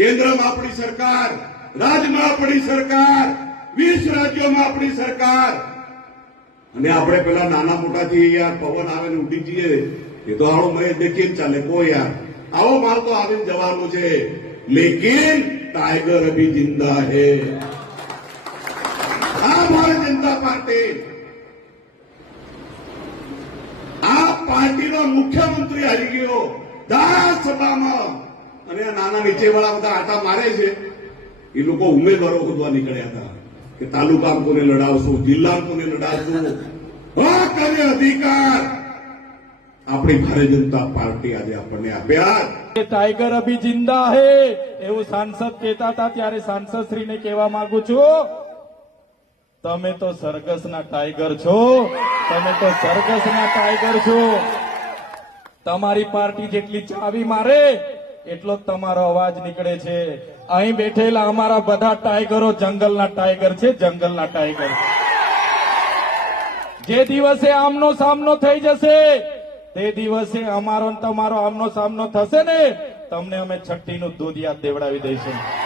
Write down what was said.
કેન્દ્રમાં આપણી સરકાર, રાજ્યમાં આપણી સરકાર, વીસ રાજ્યોમાં આપણી સરકાર. અને આપણે પેલા નાના મોટાથી યાર પવન આવે ને ઉડી જઈએ એ તો આવો મેં દેખીને ચાલે. કો યાર, આવો માલ તો આવીને જવાનું છે. લેકિન ટાઈગર અભી જિંદા હે. આ ભારતીય જનતા પાર્ટી. આ પાર્ટીનો મુખ્યમંત્રી હરી ગયો. ધારાસભામાં નાના નીચેવાળા બધા આટા મારે છે, એ લોકો ઉમેદવારો ખોદવા નીકળ્યા હતા કે તાલુકા કોને લડાવશું, જિલ્લા કોને લડાવશું. હક અધિકાર. આપણી ભારતીય જનતા પાર્ટી આજે આપણને આપ્યા. ટાઈગર અભી જિંદા હે, એવું સાંસદ કહેતા હતા, ત્યારે સાંસદ શ્રીને કહેવા માંગુ છું, તમે તો સરગસના ટાઈગર છો, તમે તો સરગસના ટાઈગર છો. તમારી પાર્ટી જેટલી ચાવી મારે એટલો જ તમારો અવાજ નીકળે છે. અહીં બેઠેલા અમારા બધા ટાઈગરો જંગલના ટાઈગર છે, જંગલના ટાઈગર. જે દિવસે આમનો સામનો થઈ જશે, તે દિવસે અમારો તમારો આમનો સામનો થશે ને. તમને અમે છઠ્ઠીનું દૂધ યાદ દેવડાવી દઈશું.